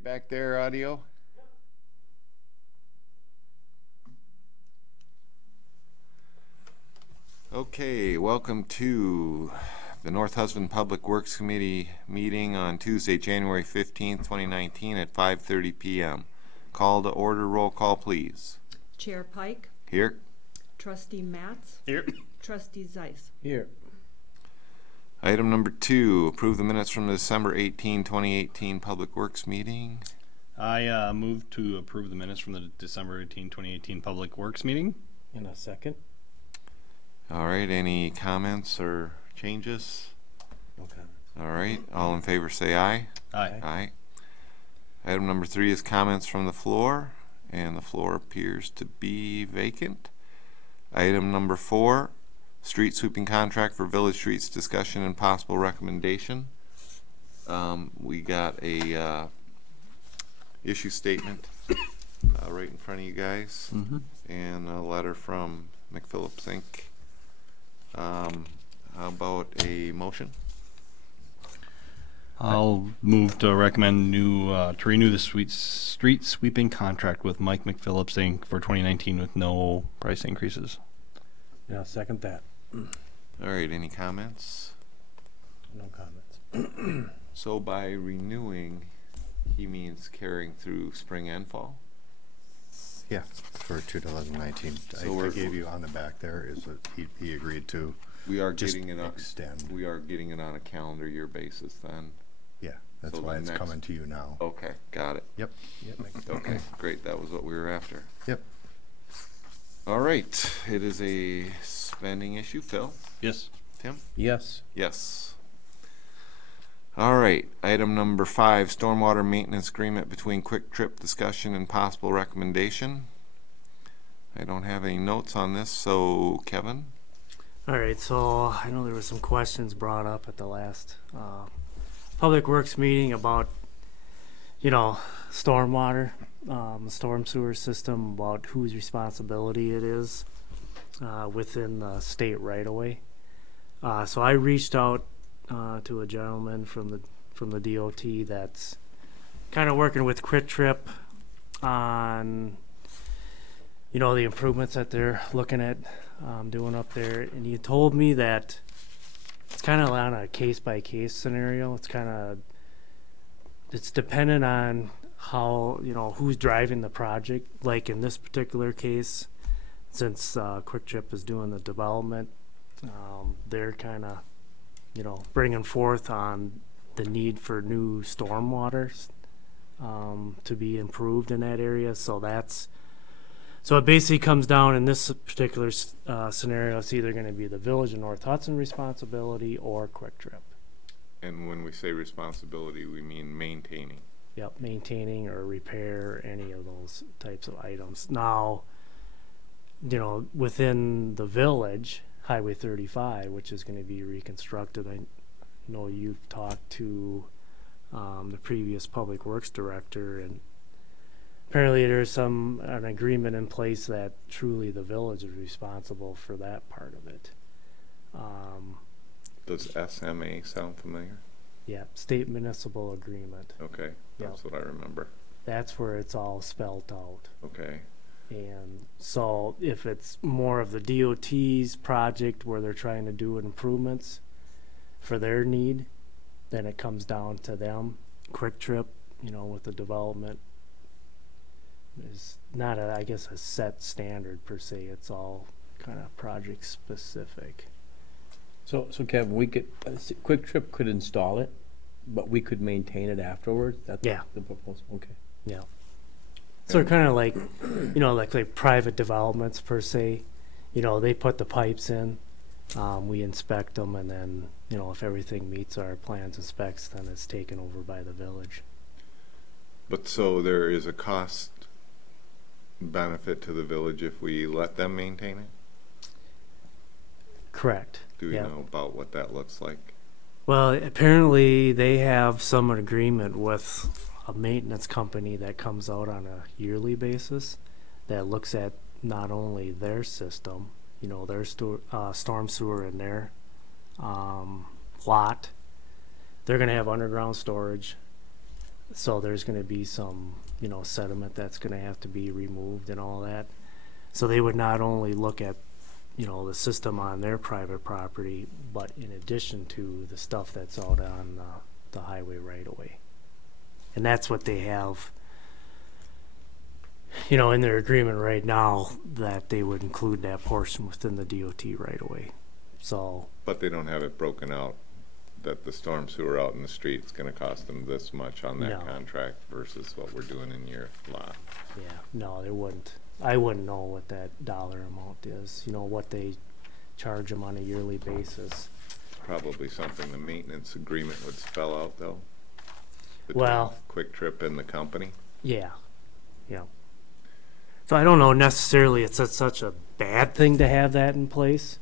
you back there, audio? Okay, welcome to the North Hudson Public Works Committee meeting on Tuesday, January 15th, 2019 at 5:30 p.m. Call to order, roll call, please. Chair Pike. Here. Trustee Matz. Here. Trustee Zeiss. Here. Item number 2, approve the minutes from the December 18, 2018 Public Works meeting. I move to approve the minutes from the December 18, 2018 Public Works meeting. In a second. All right, any comments or changes? No comments. All right, all in favor say aye. Aye. Aye. Item number 3 is comments from the floor, and the floor appears to be vacant. Item number 4, street sweeping contract for village streets, discussion and possible recommendation. We got a issue statement right in front of you guys, and a letter from McPhillips Inc. How about a motion? I'll move to recommend to renew the street sweeping contract with Mike McPhillips Inc. for 2019 with no price increases. And I'll second that. All right, any comments? No comments. So by renewing, he means carrying through spring and fall? Yeah, for 2019. So I gave you on the back there is that he agreed to We are just getting it on, extend. we are getting it on a calendar year basis then. Yeah, that's So why the it's next- coming to you now. Okay, got it. Yep. Okay, great. That was what we were after. Yep. All right, it is a spending issue. Phil? Yes. Tim? Yes. Yes. All right, item number 5, stormwater maintenance agreement between Quick Trip, discussion and possible recommendation. I don't have any notes on this, so Kevin? All right, so I know there were some questions brought up at the last Public Works meeting about, stormwater, storm sewer system, about whose responsibility it is within the state right-of-way. So I reached out to a gentleman from the DOT that's kind of working with Quick Trip on, the improvements that they're looking at doing up there, and he told me that it's kind of on a case-by-case scenario. It's dependent on how, who's driving the project. Like in this particular case, since Quick Trip is doing the development, they're kind of, bringing forth on the need for new stormwater to be improved in that area. So it basically comes down in this particular scenario, it's either going to be the Village of North Hudson responsibility or Quick Trip. And when we say responsibility, we mean maintaining. Yep, maintaining or repair any of those types of items. Now, within the village, Highway 35, which is going to be reconstructed, I know you've talked to the previous Public Works Director, and apparently there's an agreement in place that truly the village is responsible for that part of it. Does SMA sound familiar? Yeah, state municipal agreement. Okay, that's what I remember. That's where it's all spelled out. Okay. And so if it's more of the DOT's project where they're trying to do improvements for their need, then it comes down to them. Quick Trip, with the development, is not a set standard per se. It's all kind of project specific. So Kevin, we could Quick Trip could install it, but we could maintain it afterwards. That's Yeah. the proposal. Okay. Yeah. So they're kind of like, like private developments per se. They put the pipes in, we inspect them, and then, if everything meets our plans and specs, then it's taken over by the village. But so there is a cost benefit to the village if we let them maintain it? Correct. Do we know about what that looks like? Well, apparently they have some agreement with a maintenance company that comes out on a yearly basis that looks at not only their system, their storm sewer in their lot. They're going to have underground storage. So there's going to be some, sediment that's going to have to be removed and all that. So they would not only look at, the system on their private property, but in addition to the stuff that's out on the highway right away. And that's what they have, in their agreement right now, that they would include that portion within the DOT right away. So, But they don't have it broken out that the storm sewer out in the street is gonna cost them this much on that No. contract versus what we're doing in your lot. yeah, no, they wouldn't. I wouldn't know what that dollar amount is, what they charge them on a yearly basis. Probably something the maintenance agreement would spell out though. Between Well- Quick Trip and the company. Yeah, yeah. So I don't know necessarily it's such a bad thing to have that in place.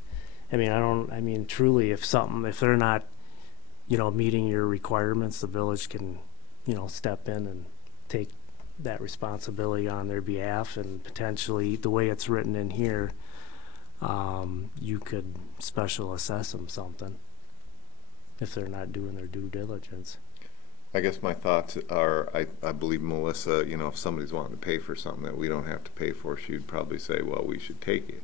I mean, truly, if they're not, meeting your requirements, the village can, step in and take that responsibility on their behalf, and potentially, the way it's written in here, you could special assess them something if they're not doing their due diligence. I guess my thoughts are, I believe Melissa, if somebody's wanting to pay for something that we don't have to pay for, she'd probably say, well, we should take it.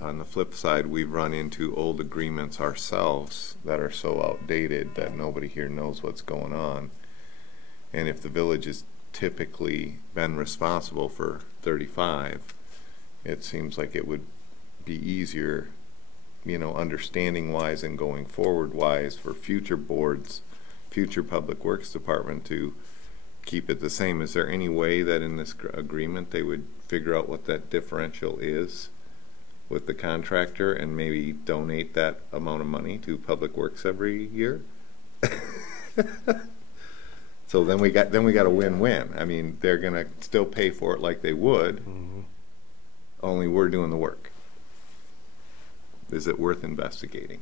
On the flip side, we've run into old agreements ourselves that are so outdated that nobody here knows what's going on. And if the village has typically been responsible for 35, it seems like it would be easier, understanding wise and going forward wise for future boards, future public works department to keep it the same. Is there any way that in this agreement they would figure out what that differential is with the contractor and maybe donate that amount of money to public works every year? So then we got a win-win. I mean, they're gonna still pay for it like they would, only we're doing the work. Is it worth investigating?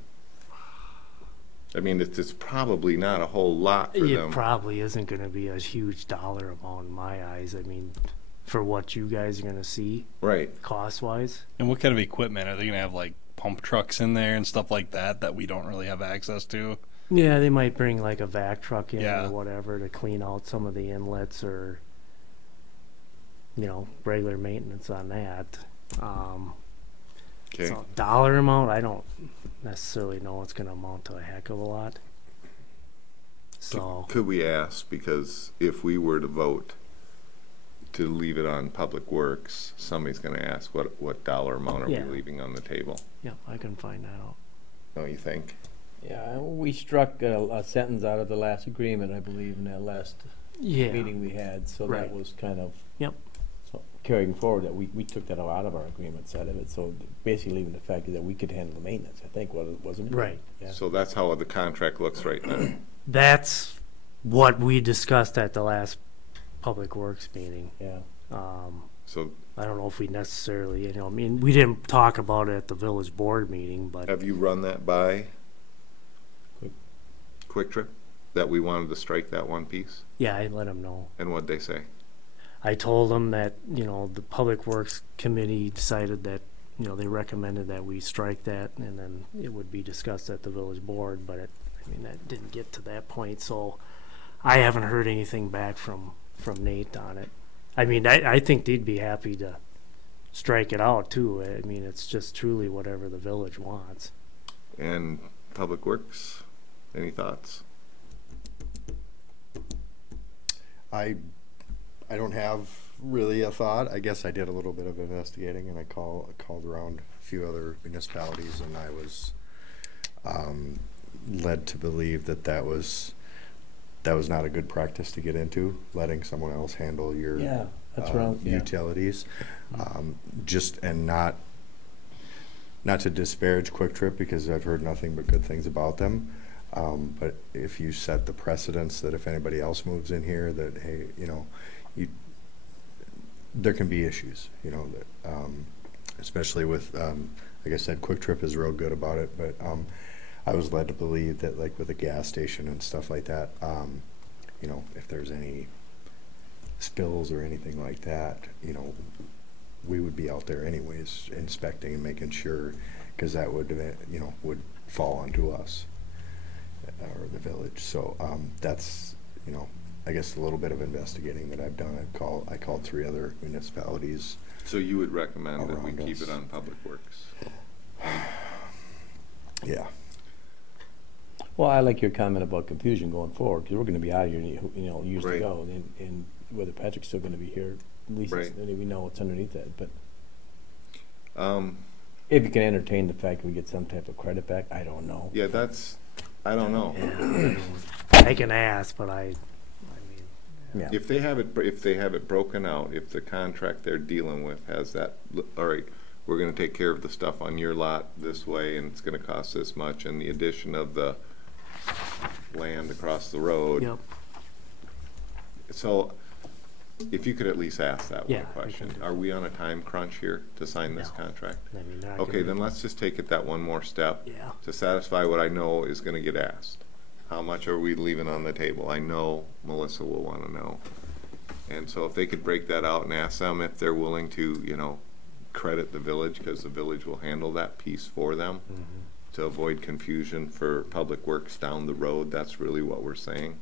I mean, it's probably not a whole lot for It them. probably isn't going to be a huge dollar amount in my eyes. I mean, for what you guys are going to see Right. cost-wise. And what kind of equipment? Are they going to have like pump trucks in there and stuff like that we don't really have access to? Yeah, they might bring like a vac truck in Yeah. or whatever to clean out some of the inlets or, regular maintenance on that. Okay. So dollar amount, I don't necessarily know it's going to amount to a heck of a lot. So, Could we ask, because if we were to vote to leave it on Public Works, somebody's gonna ask what dollar amount are we Yeah. leaving on the table? yeah, I can find that out. Don't you think? Yeah, we struck a sentence out of the last agreement, I believe, in that last Yeah. meeting we had, so Right. that was kind of. Yep. So carrying forward, that we took that out of our agreement side of it, so basically leaving the fact that we could handle the maintenance, I think, wasn't it? Right. Yeah. So that's how the contract looks right now. That's what we discussed at the last Public Works meeting. Yeah. So I don't know if we necessarily, we didn't talk about it at the village board meeting, but have you run that by Quick. Quick Trip? That we wanted to strike that one piece? yeah, I let them know. And what'd they say? I told them that, the Public Works Committee decided that, they recommended that we strike that, and then it would be discussed at the village board, but that didn't get to that point, so I haven't heard anything back from Nate on it. I think they'd be happy to strike it out too. It's just truly whatever the village wants. And Public Works, any thoughts? I don't have really a thought. I guess I did a little bit of investigating, and I called around a few other municipalities, and I was led to believe that was not a good practice to get into, letting someone else handle your Yeah, that's wrong. Yeah. utilities. And not to disparage Quick Trip, because I've heard nothing but good things about them. But if you set the precedence that if anybody else moves in here, that, hey, there can be issues, especially with, like I said, Quick Trip is real good about it, but I was led to believe that, like with a gas station and stuff like that, if there's any spills or anything like that, we would be out there anyways inspecting and making sure, because that would fall onto us or the village. So that's I guess a little bit of investigating that I've done, I called 3 other municipalities. So you would recommend that we Around keep us. it on Public Works? Yeah. Well, I like your comment about confusion going forward, because we're gonna be out of here, years to Right. go, and whether Patrick's still gonna be here, at least Right. we know what's underneath that, but Um, if you can entertain the fact that we get some type of credit back, I don't know. yeah, I don't know. I can ask, but I mean, Yeah. If they have it broken out, if the contract they're dealing with has that, all right, we're gonna take care of the stuff on your lot this way, and it's gonna cost this much, and the addition of the land across the road. yep, So, if you could at least ask that one Yeah, I question. can do Are we on a time crunch here to sign this No. contract? I mean, they're not Okay, gonna- then let's just take it that one more step Yeah, to satisfy what I know is gonna get asked. How much are we leaving on the table? I know Melissa will wanna know. And so if they could break that out and ask them if they're willing to, credit the village, because the village will handle that piece for them to avoid confusion for Public Works down the road, that's really what we're saying.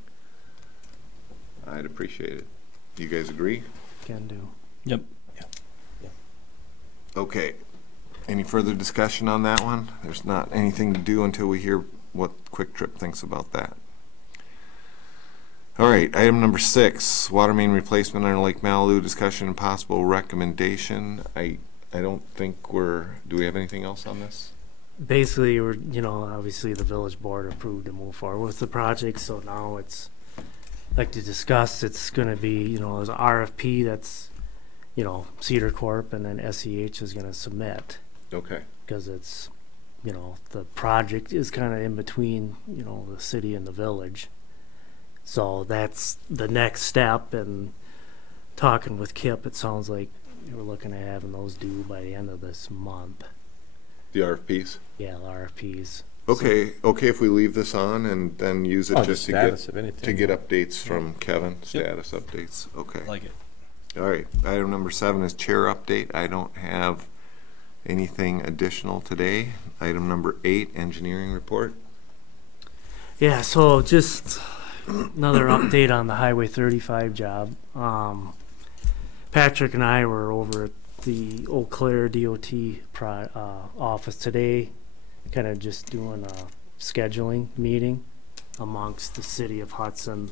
I'd appreciate it. You guys agree? can do. Yep. Okay. Any further discussion on that one? There's not anything to do until we hear what Quick Trip thinks about that. All right, item number 6, water main replacement on Lake Malibu, discussion and possible recommendation. I don't think do we have anything else on this? Basically, obviously the village board approved to move forward with the project, so now it's, like to discuss, it's gonna be, there's an RFP that's, Cedar Corp and then SEH is gonna submit, Okay, because it's, the project is kinda in between, the city and the village. So that's the next step, and talking with Kip, it sounds like we're looking at having those due by the end of this month. the RFPs. Yeah, the RFPs. Okay, if we leave this on and then use it Oh, just to status of anything. get updates from Kevin, status updates, okay. Like it. All right, item number 7 is chair update. I don't have anything additional today. Item number 8, engineering report. Yeah, so just another update on the Highway 35 job. Patrick and I were over at the Eau Claire DOT office today, kind of just doing a scheduling meeting amongst the city of Hudson,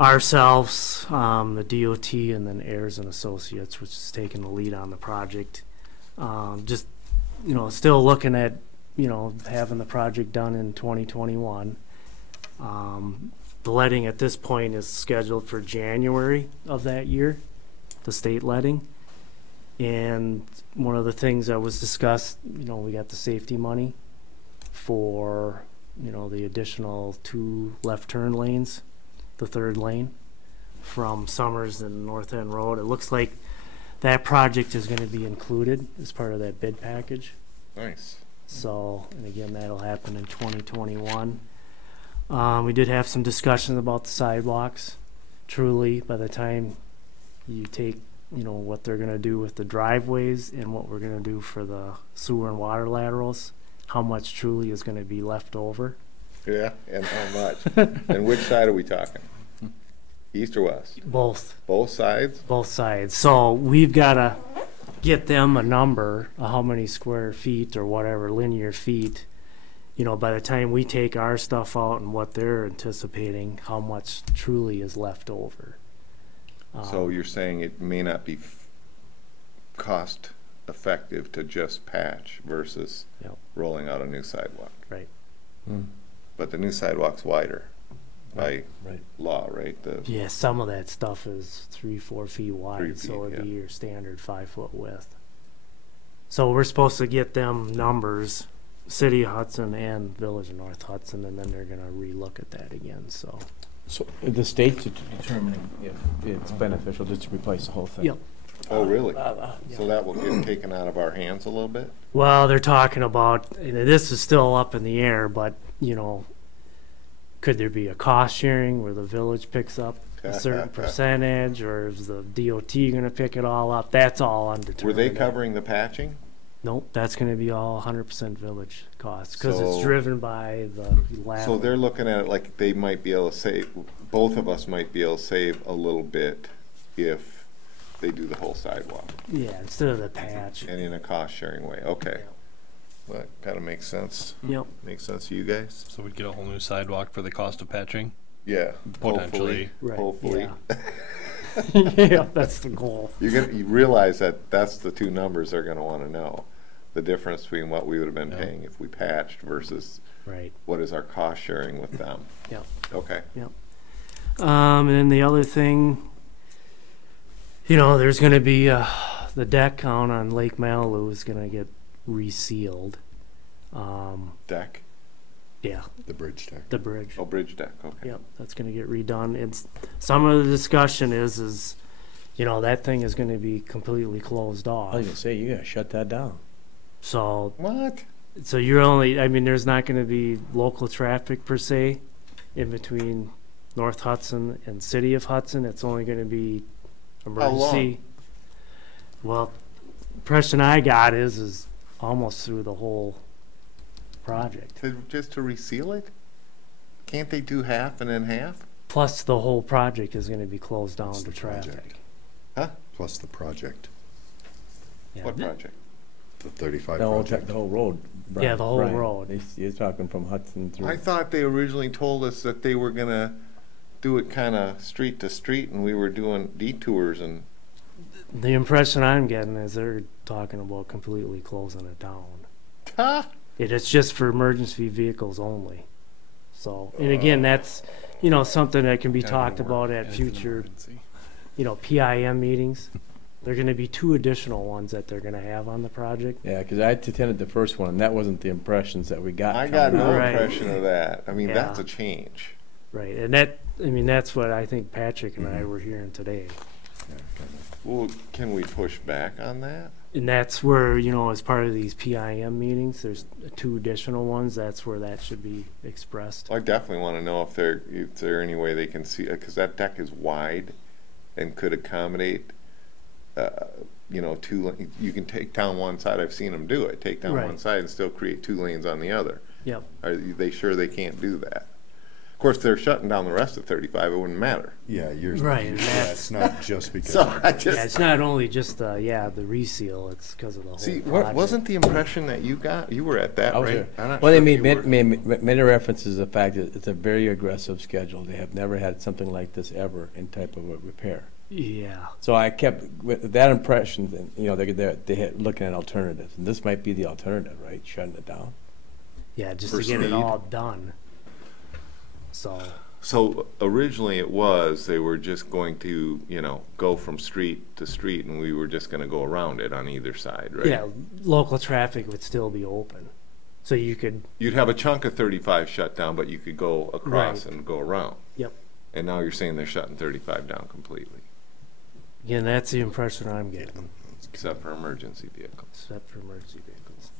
ourselves, the DOT, and then Ayers and Associates, which is taking the lead on the project. Just, still looking at, having the project done in 2021. The letting at this point is scheduled for January of that year, the state letting. And one of the things that was discussed, we got the safety money for, the additional 2 left turn lanes, the 3rd lane from Summers and North End Road. It looks like that project is going to be included as part of that bid package. Nice. So, and again, that'll happen in 2021. We did have some discussions about the sidewalks. Truly, by the time you take, what they're going to do with the driveways and what we're going to do for the sewer and water laterals, how much truly is going to be left over. Yeah, and how much? And which side are we talking? East or west? Both Both sides? sides. So we've got to get them a number of how many square feet or whatever linear feet, by the time we take our stuff out and what they're anticipating, how much truly is left over. So you're saying it may not be cost effective to just patch versus Yep. rolling out a new sidewalk? Right. But the new sidewalk's wider by Right. law, right? Yeah, some of that stuff is 3-4 feet wide, 3 so feet, it'd be yeah. your standard 5-foot width. So we're supposed to get them numbers, City of Hudson and Village of North Hudson, and then they're gonna relook at that again, so. So the state's determining if it's beneficial just to replace the whole thing. Yep. Oh, really? Yeah. So that will get taken out of our hands a little bit? Well, they're talking about, and this is still up in the air, but, could there be a cost sharing where the village picks up a certain percentage, or is the DOT gonna pick it all up? That's all undetermined. Were they covering the patching? Nope, that's gonna be all 100% village costs, because it's So- driven by the lateral. So they're looking at it like they might be able to save, both of us might be able to save a little bit if they do the whole sidewalk, Yeah, instead of the patch. and in a cost-sharing way, okay. Well, that kinda makes sense. Yep. Makes sense to you guys? So we'd get a whole new sidewalk for the cost of patching? Yeah, Potentially. Right. Hopefully. Yeah. Yeah, that's the goal. You realize that that's the two numbers they're gonna wanna know. The difference between what we would've been Yeah. paying if we patched versus Right. what is our cost sharing with them. Yep. Okay. And then the other thing, there's going to be the deck out on Lake Malibu is going to get resealed. Deck? Yeah, The bridge deck. the bridge. Oh, bridge deck, okay. Yep, that's going to get redone. It's some of the discussion is that thing is going to be completely closed I off. was gonna say, you gotta shut that down. So What? you're only. I mean, there's not going to be local traffic per se in between North Hudson and City of Hudson. It's only going to be emergency. Well, impression I got is almost through the whole project. Just to reseal it? Can't they do half and then half? Plus, the whole project is going to be closed down That's to the traffic. project. Huh? Plus the project, Yeah. What project? the 35 The whole, project. the whole road. Yeah, the whole Brian. road. You're talking from Hudson through. I thought they originally told us that they were gonna do it kinda street to street and we were doing detours and, The impression I'm getting is they're talking about completely closing it down. huh? It's just for emergency vehicles only. So, and again, that's something that can be talked about at future PIM meetings. There are going to be 2 additional ones that they're going to have on the project. Yeah, because I attended the first one, and that wasn't the impressions that we got. I got coming no out. Right. impression of that. I mean, Yeah. that's a change. Right, and that's what I think Patrick and I were hearing today. Yeah, kinda. Well, can we push back on that? And that's where, as part of these PIM meetings, there's 2 additional ones. That's where that should be expressed. I definitely wanna know if there any way they can see, cause that deck is wide and could accommodate, you can take down one side, I've seen them do it, take down one Right. side and still create 2 lanes on the other. Yep. Are they sure they can't do that? Of course, they're shutting down the rest of 35, it wouldn't matter. Yeah, Right, and it's not just because. So I Yeah, just, it's not only just the reseal, it's because of the whole see, project. wasn't the impression that you got, you were at that, I was right? there. I'm not Well, they sure if made, you were. made a reference to the fact that it's a very aggressive schedule. They have never had something like this ever in type of a repair. Yeah. So I kept with that impression that they had looking at alternatives, and this might be the alternative, right? Shutting it down. Yeah, just For to get it speed. all done. So, So originally it was, they were just going to, go from street to street and we were just gonna go around it on either side, right? yeah, local traffic would still be open. So you could, You'd have a chunk of 35 shut down, but you could go across Right. and go around. Yep. And now you're saying they're shutting 35 down completely, again, that's the impression I'm getting, except for emergency vehicles. except for emergency vehicles.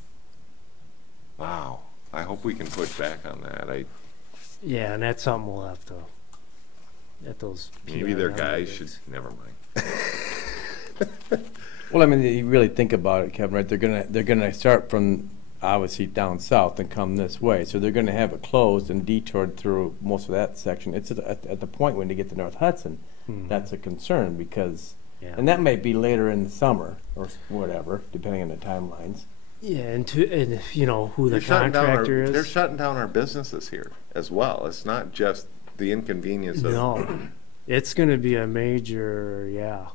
Wow. I hope we can push back on that. Yeah, and that's something we'll have to, at those. Maybe their PIM guys should, meetings. never mind. Well, I mean, you really think about it, Kevin, right? They're gonna start from obviously down south and come this way, so they're gonna have it closed and detoured through most of that section. It's at the point when they get to North Hudson, Mhm. that's a concern because, Yeah. and that may be later in the summer or whatever, depending on the timelines. Yeah, and you know who the They're shutting down our- contractor They're is. shutting down our businesses here as well. It's not just the inconvenience of, No, it's going to be a major,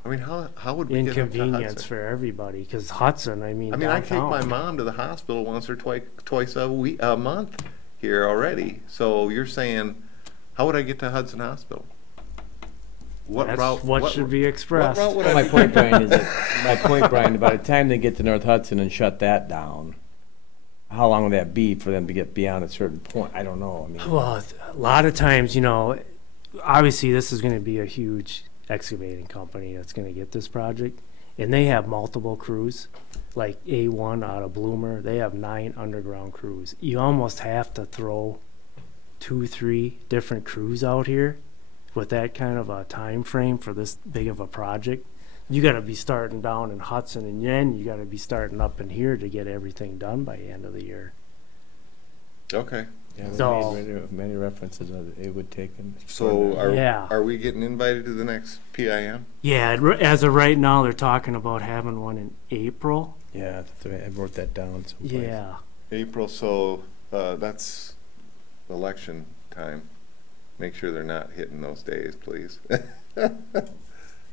I mean, how would we get up to inconvenience Hudson? for everybody. Because Hudson, I mean, I take my downtown. mom to the hospital once or twice a month here already. So you're saying, how would I get to Hudson Hospital? What That's route? what should be expressed. What route would Well, I my point, Brian, is that by the time they get to North Hudson and shut that down, how long would that be for them to get beyond a certain point? I don't know. I mean, Well, a lot of times, obviously this is going to be a huge excavating company that's going to get this project, and they have multiple crews. Like A1 out of Bloomer, they have 9 underground crews. You almost have to throw 2-3 different crews out here with that kind of a time frame for this big of a project. you got to be starting down in Hudson, and then you got to be starting up in here to get everything done by the end of the year. Okay. Yeah, we So- made many references of it would take. So Yeah. are we getting invited to the next PIM? Yeah, as of right now, they're talking about having one in April. Yeah, that's right. I wrote that down someplace. Yeah. April, so that's election time. Make sure they're not hitting those days, please.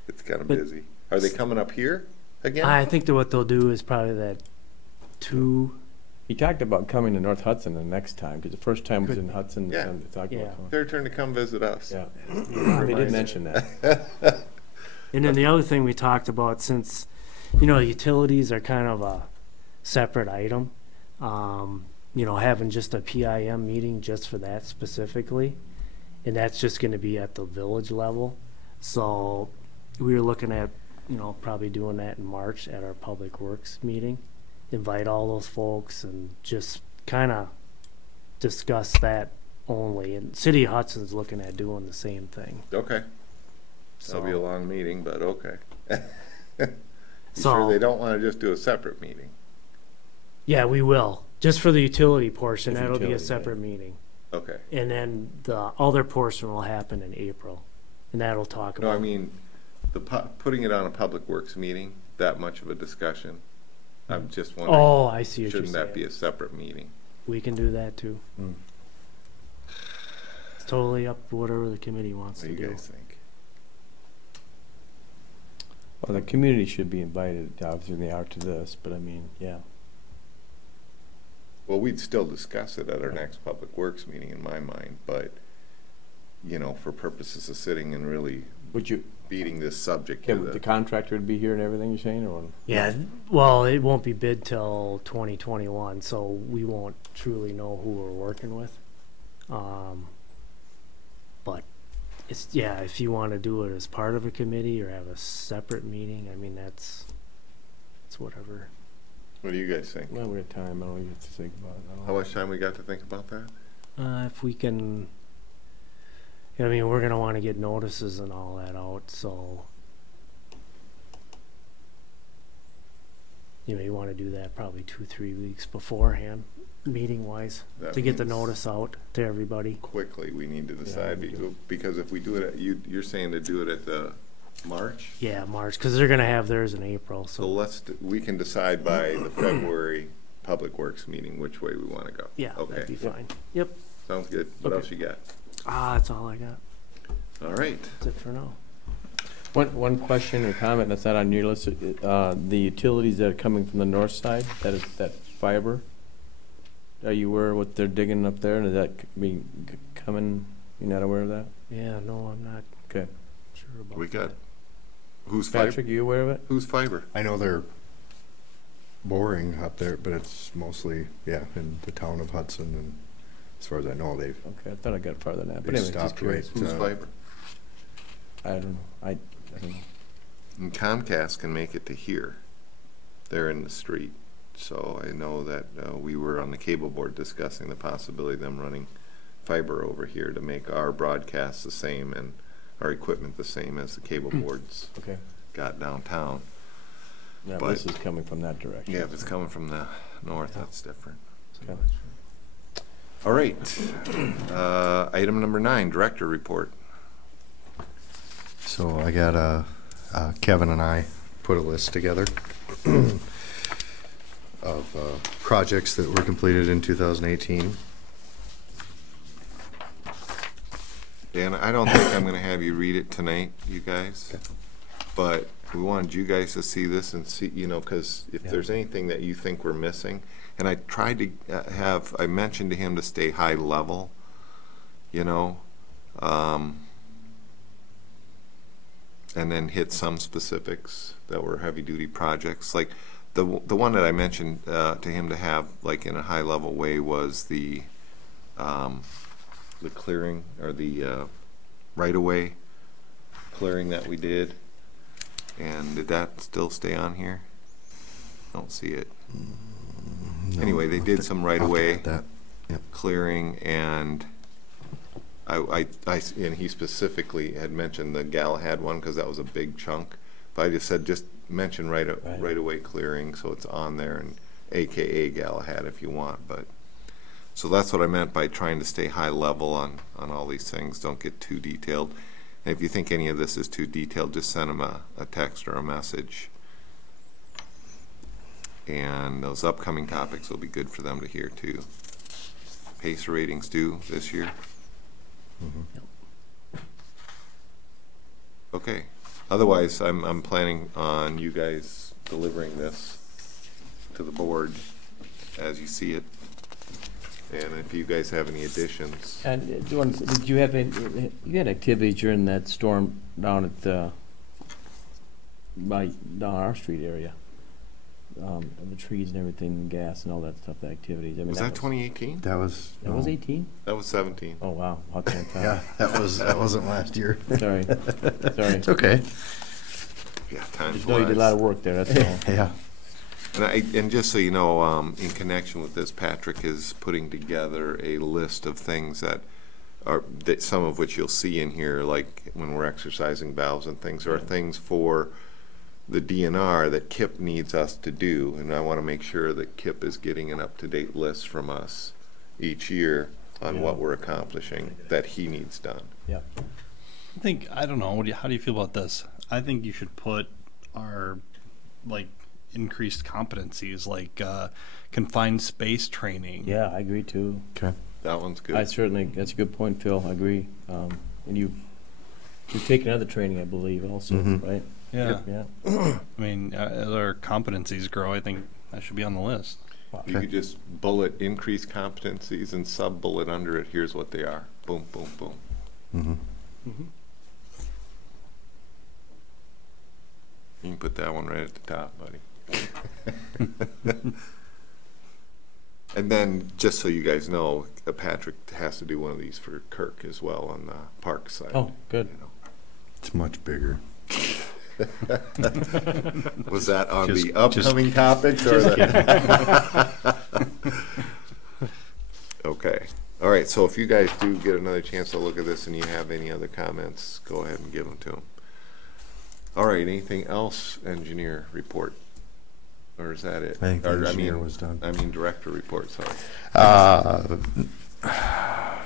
It's kind of But- busy. Are they coming up here again? I think that what they'll do is probably that two. He talked about coming to North Hudson the next time, because the first time was Could in Hudson. Yeah. They talked Yeah. about Their turn to come visit us. Yeah, they did mention that. And then the other thing we talked about, since, utilities are kind of a separate item, having just a PIM meeting just for that specifically, and that's just going to be at the village level. So we were looking at, probably doing that in March at our Public Works meeting. Invite all those folks and just kind of discuss that only. And City of Hudson's looking at doing the same thing. Okay. That'll be a So- long meeting, but okay. You So- sure they don't want to just do a separate meeting? Yeah, we will. Just for the utility portion, Just that'll be a utility, separate meeting. Okay. And then the other portion will happen in April. And that'll talk No, about. I mean, putting it on a public works meeting, that much of a discussion. I'm just wondering, Oh, I see what you're shouldn't that be saying. a separate meeting? We can do that too. Mm. It's totally up to whatever the committee wants What to do you do. guys think? Well, the community should be invited, obviously, they are to this, but I mean, yeah. Well, we'd still discuss it at our next public works meeting in my mind, but, for purposes of sitting and really Would you, beating this subject yeah, to would the the, contractor would be here and everything you're saying, or? Yeah, well, it won't be bid till 2021, so we won't truly know who we're working with. But if you want to do it as part of a committee or have a separate meeting, I mean, it's whatever. what do you guys think? Well, we have time, I don't even have to think about it. I don't How know. much time we got to think about that? If we can, I mean, we're gonna want to get notices and all that out, so you want to do that probably 2-3 weeks beforehand, meeting wise, That to get the means notice out to everybody. Quickly, we need to decide, we do. because if we do it, you're saying to do it at the March? Yeah, March, because they're gonna have theirs in April. So So we can decide by the February Public Works meeting which way we want to go. yeah, Okay, that'd be Yep. fine. Yep. sounds good. What Okay. else you got? That's all I got. All right. That's it for now. One question or comment that's not on your list, the utilities that are coming from the north side, that fiber, are you aware of what they're digging up there, and is that coming, you're not aware of that? Yeah, no, I'm not Okay. sure about We got, that. who's fiber? Patrick, you aware of it? Who's fiber? I know they're boring up there, but it's mostly, in the town of Hudson, and as far as I know, they've Okay, I thought I got farther than that, but They anyway, just stopped curious. Who's fiber? I don't know, I don't know. And Comcast can make it to here. They're in the street. So I know that we were on the cable board discussing the possibility of them running fiber over here to make our broadcasts the same and our equipment the same as the cable boards Okay, got downtown. yeah, But- this is coming from that direction. Yeah, if it's coming from the north, that's different. Okay. All right. Item number 9, director report. So I got Kevin and I put a list together of projects that were completed in 2018. Dan, I don't think I'm going to have you read it tonight, you guys. Okay. But we wanted you guys to see this and see, because if Yeah. there's anything that you think we're missing, and I tried to I mentioned to him to stay high level, and then hit some specifics that were heavy-duty projects. Like the one that I mentioned to him to have like in a high-level way was the clearing or the right-of-way clearing that we did. And did that still stay on here? I don't see it. No, Anyway, they did some right-of-way That, clearing, and and he specifically had mentioned the Galahad one because that was a big chunk. But I just said, just mention right Right. away clearing, so it's on there, and AKA Galahad if you want, but. So that's what I meant by trying to stay high level on all these things. Don't get too detailed. And if you think any of this is too detailed, just send them a text or a message. And those upcoming topics will be good for them to hear too. Pace ratings due this year. Okay. Otherwise, I'm planning on you guys delivering this to the board as you see it. And if you guys have any additions. And did you have any, you had activities during that storm down at, down our street area? The trees and everything, gas and all that stuff, the activities. I mean, Was that 2018? That was. That was 18? That was 17. Oh, wow. How can I Yeah, tell? that wasn't last year. Sorry. Sorry. It's okay. Yeah, time Just know you did a lot of flies. work there, that's all. Yeah. And just so you know, in connection with this, Patrick is putting together a list of things that some of which you'll see in here, like when we're exercising valves and things, are things for the DNR that KIP needs us to do, and I want to make sure that KIP is getting an up-to-date list from us each year on what we're accomplishing that he needs done. Yeah. I don't know. How do you feel about this? I think you should put our increased competencies, like confined space training. Yeah, I agree too. Okay. That one's good. I certainly, that's a good point, Phil, I agree. And you've taken other training, I believe, also, Mhm. right? Yeah. Yeah. I mean, as our competencies grow, I think that should be on the list. You could just bullet increased competencies and sub-bullet under it, here's what they are. Boom, boom, boom. Mm-hmm. Mhm. You can put that one right at the top, buddy. And then, just so you guys know, Patrick has to do one of these for Kirk as well on the park side. Oh, good. You know. It's much bigger. Was that on Just- the upcoming topics or Okay. All right. So if you guys do get another chance to look at this and you have any other comments, go ahead and give them to him. All right. Anything else, engineer report? Or is that it? I think the Or, engineer was done. I mean, director report, sorry.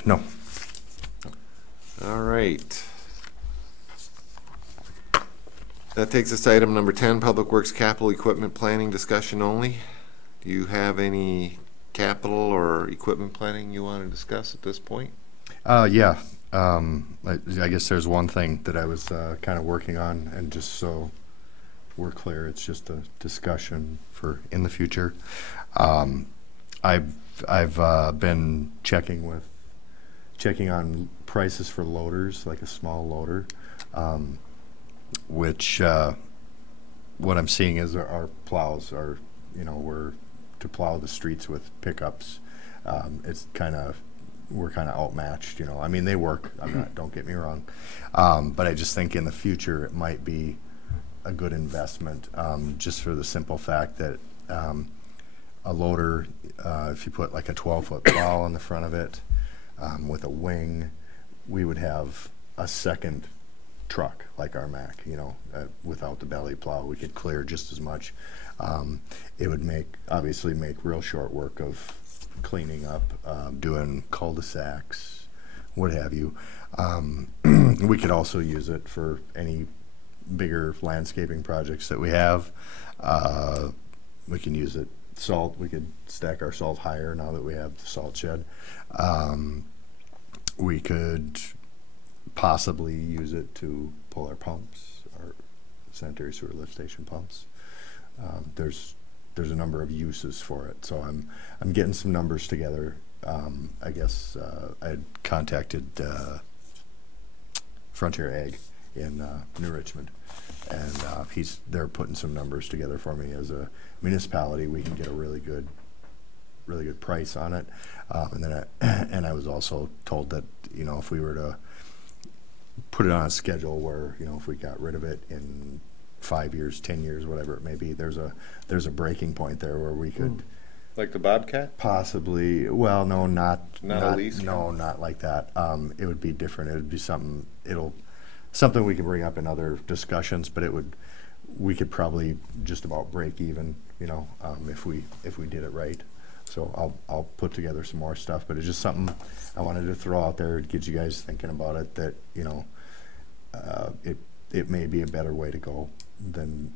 No. All right. That takes us to item number 10, Public Works Capital Equipment Planning discussion only. Do you have any capital or equipment planning you want to discuss at this point? Yeah. I guess there's one thing that I was kind of working on, and just so we're clear, it's just a discussion for in the future. I've been checking on prices for loaders, like a small loader, which what I'm seeing is our plows are, we're to plow the streets with pickups. It's we're kind of outmatched, I mean, they work. Don't get me wrong, but I just think in the future it might be a good investment, just for the simple fact that a loader, if you put like a 12-foot plow on the front of it with a wing, we would have a second truck like our Mac, without the belly plow. We could clear just as much. It would obviously make real short work of cleaning up, doing cul-de-sacs, what have you. We could also use it for any bigger landscaping projects that we have. We can use it, salt, we could stack our salt higher now that we have the salt shed. We could possibly use it to pull our pumps, our sanitary sewer lift station pumps. There's a number of uses for it, so I'm getting some numbers together. I guess I had contacted Frontier Ag in New Richmond, and they're putting some numbers together for me. As a municipality, we can get a really good price on it. And I was also told that if we were to put it on a schedule where if we got rid of it in 5 years, 10 years, whatever it may be, there's a breaking point there where we could Like the Bobcat? possibly. Well, no, not a lease? No, not like that. It would be different. It would be something. Something we can bring up in other discussions, but it would we could probably just about break even, you know, if we did it right. So I'll put together some more stuff, but it's just something I wanted to throw out there. It gets you guys thinking about it, that, you know, it may be a better way to go than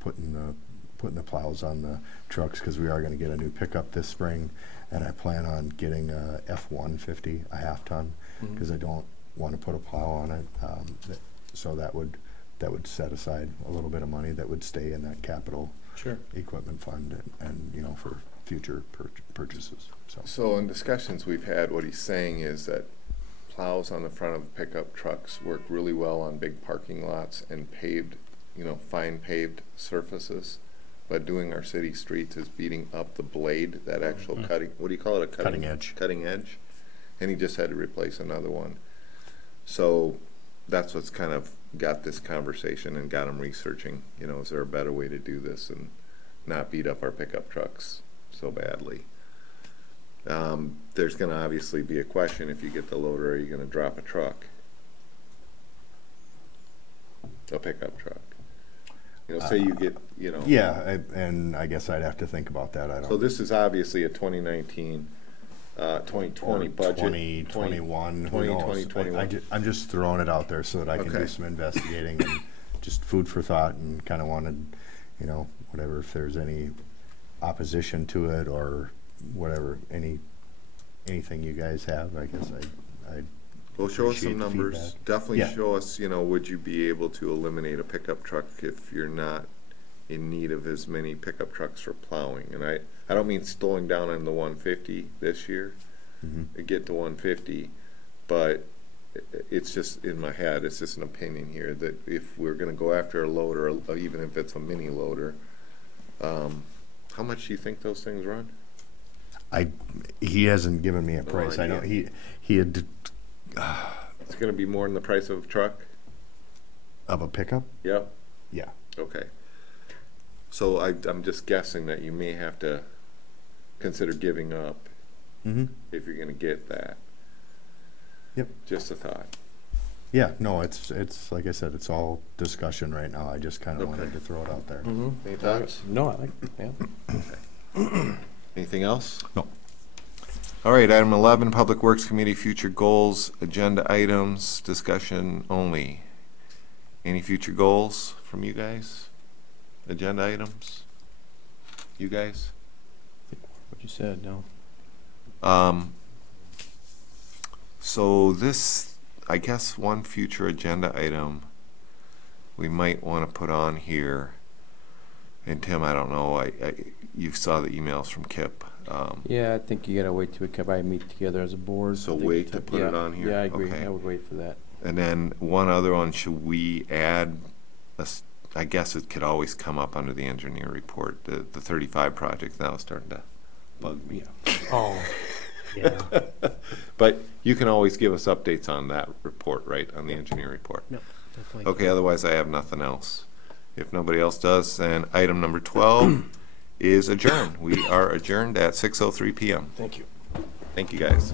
putting the plows on the trucks, because we are going to get a new pickup this spring, and I plan on getting a F-150, a half-ton, because I don't want to put a plow on it. So that would set aside a little bit of money that would stay in that capital equipment fund, and you know, for future purchases. So in discussions we've had, what he's saying is that plows on the front of pickup trucks work really well on big parking lots and paved, you know, fine paved surfaces. But doing our city streets is beating up the blade, that actual cutting, what do you call it, a Cutting edge. Cutting edge. And he just had to replace another one. So that's what's kind of got this conversation and got him researching, you know, is there a better way to do this and not beat up our pickup trucks so badly? There's going to obviously be a question, if you get the loader, are you going to drop a truck? A pickup truck. You know, say you get, you know. Yeah, and I guess I'd have to think about that. I don't. So this is obviously a 2019, 2020 budget. 2021. 2020. I'm just throwing it out there so that I can Okay. do some investigating and just food for thought, and kind of wanted, you know, whatever, if there's any opposition to it or whatever, anything you guys have, I guess I'd Well, show us appreciate some the numbers. feedback. Definitely Yeah. show us, you know, would you be able to eliminate a pickup truck if you're not in need of as many pickup trucks for plowing? And I don't mean slowing down on the 150 this year, get to 150, but it's just in my head, it's just an opinion here, that if we're gonna go after a loader, or even if it's a mini loader, how much do you think those things run? He hasn't given me a No price. I know idea. he had It's gonna be more than the price of a truck? of a pickup. Yep. Yeah. Okay. So I'm just guessing that you may have to consider giving up if you're gonna get that. Yep. Just a thought. Yeah. No, it's like I said, it's all discussion right now. I just kind of Okay. wanted to throw it out there. Any thoughts? No, I like, yeah. Anything else? No. All right, item 11, Public Works Committee future goals, agenda items, discussion only. Any future goals from you guys? Agenda items? You guys? What you said, no. So this, I guess one future agenda item we might want to put on here, and Tim, I don't know, you saw the emails from Kip. Yeah, I think you gotta wait till we can probably meet together as a board. So I think wait to put it yeah, on here? Yeah, I agree. Okay. I would wait for that. And then one other one, should we add, I guess it could always come up under the engineer report, the 35 project now is starting to bug me. Yeah. Oh, yeah. But you can always give us updates on that report, right, on the engineer report? No, definitely. Okay, otherwise I have nothing else. If nobody else does, then item number 12 is adjourned. We are adjourned at 6:03 p.m. Thank you. Thank you, guys.